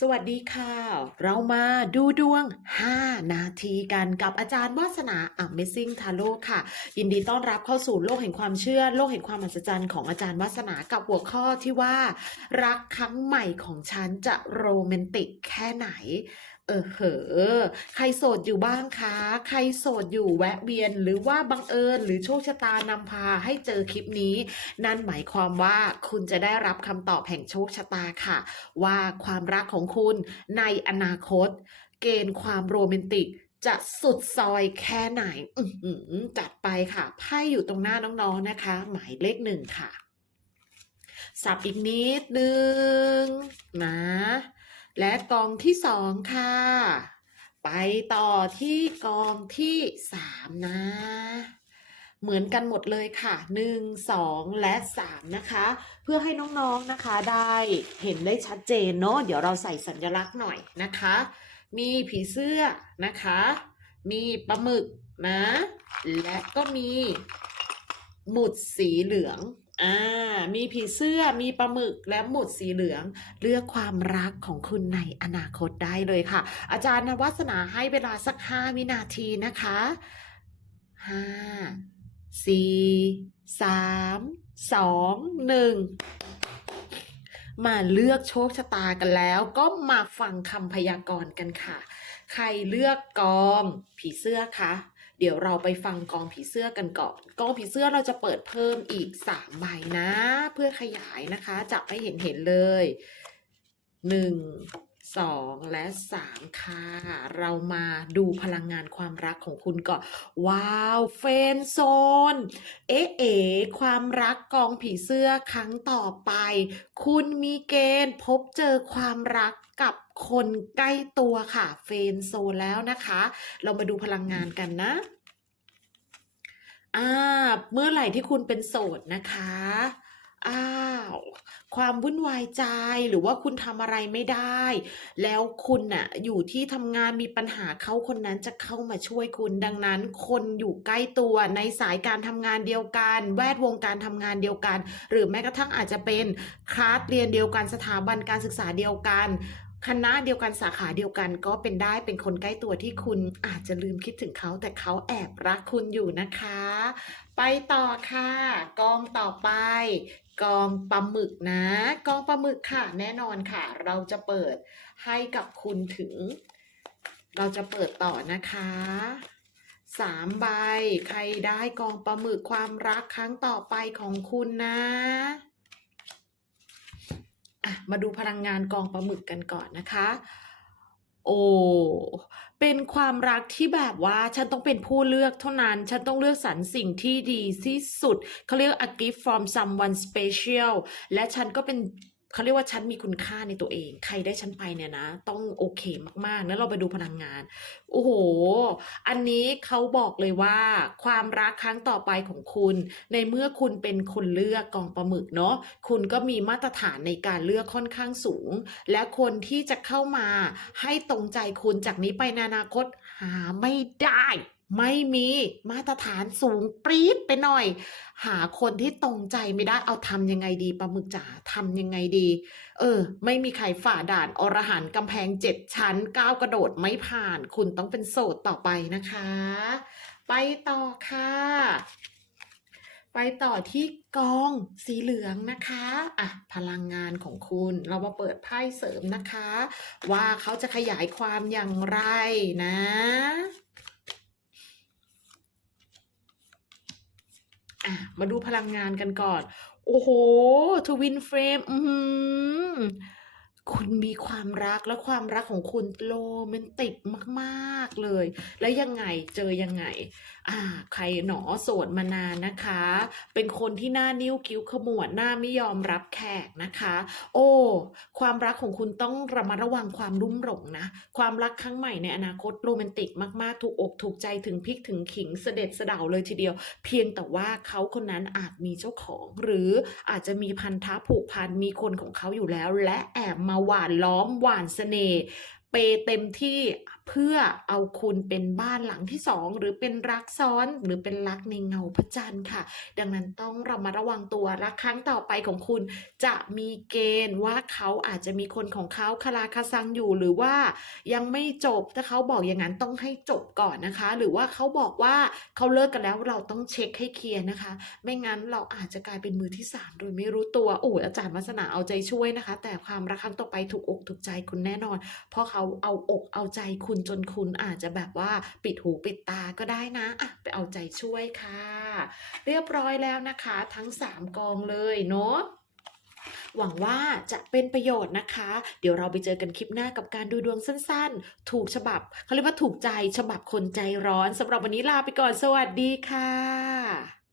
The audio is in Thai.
สวัสดีค่ะ เรามาดูดวง 5 นาทีกันกับอาจารย์วาสนา Amazing Tarot ค่ะ ยินดีต้อนรับเข้าสู่โลกแห่งความเชื่อ โลกแห่งความมหัศจรรย์ของอาจารย์วาสนากับหัวข้อที่ว่า รักครั้งใหม่ของฉันจะโรแมนติกแค่ไหน เออเหอใครโสดอยู่บ้างคะ ใครโสดอยู่แวะเวียน หรือว่าบังเอิญหรือโชคชะตานำพาให้เจอคลิปนี้ นั่นหมายความว่าคุณจะได้รับคำตอบแห่งโชคชะตาค่ะ ว่าความรักของคุณในอนาคต เกณฑ์ความโรแมนติกจะสุดซอยแค่ไหนอืจัดไปค่ะไพ่อยู่ตรงหน้าน้องๆนะคะ หมายเลขหนึ่งค่ะ สับอีกนิดนึงนะ และกองที่สองค่ะ ไปต่อที่กองที่สามนะ เหมือนกันหมดเลยค่ะหนึ่งสองและสามนะคะ เพื่อให้น้องๆนะคะได้เห็นได้ชัดเจนเนาะเดี๋ยวเราใส่สัญลักษณ์หน่อยนะคะ มีผีเสื้อนะคะ มีปลาหมึกนะ และก็มีหมุดสีเหลือง อ่ามีผีเสื้อมีปลาหมึกและหมุดสีเหลือง เลือกความรักของคุณในอนาคตได้เลยค่ะ อาจารย์นวัสนาให้เวลาสักห้าวินาทีนะคะห้าสี่สามสองหนึ่งมาเลือกโชคชะตากันแล้ว ก็มาฟังคำพยากรณ์กันค่ะ ใครเลือกกองผีเสื้อคะ เดี๋ยวเราไปฟังกองผีเสื้อกันก่อน กองผีเสื้อเราจะเปิดเพิ่มอีกสามใบนะ เพื่อขยายนะคะจับให้เห็นเห็นเลยหนึ่ง สองและสามค่ะ เรามาดูพลังงานความรักของคุณก่อน ว้าว เฟนโซน เอ๊ะเอ๋ความรักกองผีเสื้อครั้งต่อไป คุณมีเกณฑ์พบเจอความรักกับคนใกล้ตัวค่ะ เฟนโซนแล้วนะคะ เรามาดูพลังงานกันนะอ่าเมื่อไหร่ที่คุณเป็นโสดนะคะ ความวุ่นวายใจหรือว่าคุณทำอะไรไม่ได้ แล้วคุณน่ะอยู่ที่ทำงานมีปัญหาเขาคนนั้นจะเข้ามาช่วยคุณ ดังนั้น คนอยู่ใกล้ตัวในสายการทำงานเดียวกัน แวดวงการทำงานเดียวกัน หรือแม้กระทั่งอาจจะเป็นคลาสเรียนเดียวกันสถาบันการศึกษาเดียวกันคณะเดียวกันสาขาเดียวกันก็เป็นได้เป็นคนใกล้ตัวที่คุณอาจจะลืมคิดถึงเขาแต่เขาแอบรักคุณอยู่นะคะ ไปต่อค่ะ กองต่อไป กองปลาหมึกนะ กองปลาหมึกค่ะ แน่นอนค่ะ เราจะเปิดให้กับคุณถึง เราจะเปิดต่อนะคะสามใบ ใครได้กองปลาหมึกความรักครั้งต่อไปของคุณนะอะมาดูพลังงานกองปลาหมึกกันก่อนนะคะ โอ้ เป็นความรักที่แบบว่าฉันต้องเป็นผู้เลือกเท่านั้น ฉันต้องเลือกสรรสิ่งที่ดีที่สุด เขาเรียก a gift from someone special และฉันก็เป็น เขาเรียกว่าฉันมีคุณค่าในตัวเอง ใครได้ฉันไปเนี่ยนะ ต้องโอเคมากๆนะเราไปดูพลังงาน โอ้โห อันนี้เขาบอกเลยว่าความรักครั้งต่อไปของคุณ ในเมื่อคุณเป็นคนเลือกกองปลาหมึกเนาะคุณก็มีมาตรฐานในการเลือกค่อนข้างสูง และคนที่จะเข้ามาให้ตรงใจคุณจากนี้ไปในอนาคตหาไม่ได้ ไม่มีมาตรฐานสูงปรี๊ดไปหน่อย หาคนที่ตรงใจไม่ได้เอาทำยังไงดีปลาหมึกจ๋าทำยังไงดี เออ ไม่มีใครฝ่าด่านอรหันต์กำแพงเจ็ดชั้นก้าวกระโดดไม่ผ่าน คุณต้องเป็นโสดต่อไปนะคะ ไปต่อค่ะ ไปต่อที่กองสีเหลืองนะคะอะพลังงานของคุณเรามาเปิดไพ่เสริมนะคะ ว่าเขาจะขยายความอย่างไรนะ อะมาดูพลังงานกันก่อน โอ้โห ทวินเฟรม อืม คุณมีความรักและความรักของคุณโรแมนติกมาก ๆ เลย แล้วยังไงเจอยังไง อ่า ใครหนอโสดมานานนะคะ เป็นคนที่หน้านิ้วคิ้วขมวดหน้าไม่ยอมรับแขกนะคะ โอ้ ความรักของคุณต้องระมัดระวังความรุ่มหลงนะ ความรักครั้งใหม่ในอนาคตโรแมนติกมากๆ ถูกอกถูกใจถึงพริกถึงขิงเสด็จเสด่าเลยทีเดียว เพียงแต่ว่าเขาคนนั้นอาจมีเจ้าของ หรืออาจจะมีพันธะผูกพันมีคนของเขาอยู่แล้ว และแอบมาหวานล้อมหวานเสน่ห์ เปเต็มที่เพื่อเอาคุณเป็นบ้านหลังที่สองหรือเป็นรักซ้อนหรือเป็นรักในเงาพระจันทร์ค่ะ ดังนั้นต้องเรามาระวังตัวรักครั้งต่อไปของคุณ จะมีเกณฑ์ว่าเขาอาจจะมีคนของเขาคาราคาซังอยู่หรือว่ายังไม่จบถ้าเขาบอกอย่างนั้นต้องให้จบก่อนนะคะ หรือว่าเขาบอกว่าเขาเลิกกันแล้วเราต้องเช็คให้เคลียร์นะคะ ไม่งั้นเราอาจจะกลายเป็นมือที่สามโดยไม่รู้ตัวโอ้อาจารย์วัฒนาเอาใจช่วยนะคะ แต่ความรักครั้งต่อไปถูกอกถูกใจคุณแน่นอน เพราะเขาาเอาอกเอาใจคุณจนคุณอาจจะแบบว่าปิดหูปิดตาก็ได้นะอะไปเอาใจช่วยค่ะ เรียบร้อยแล้วนะคะ ทั้ง 3 กองเลยเนาะหวังว่าจะเป็นประโยชน์นะคะ เดี๋ยวเราไปเจอกันคลิปหน้ากับการดูดวงสั้นๆ ถูกฉบับเขาเรียกว่าถูกใจฉบับคนใจร้อนสำหรับวันนี้ลาไปก่อนสวัสดีค่ะ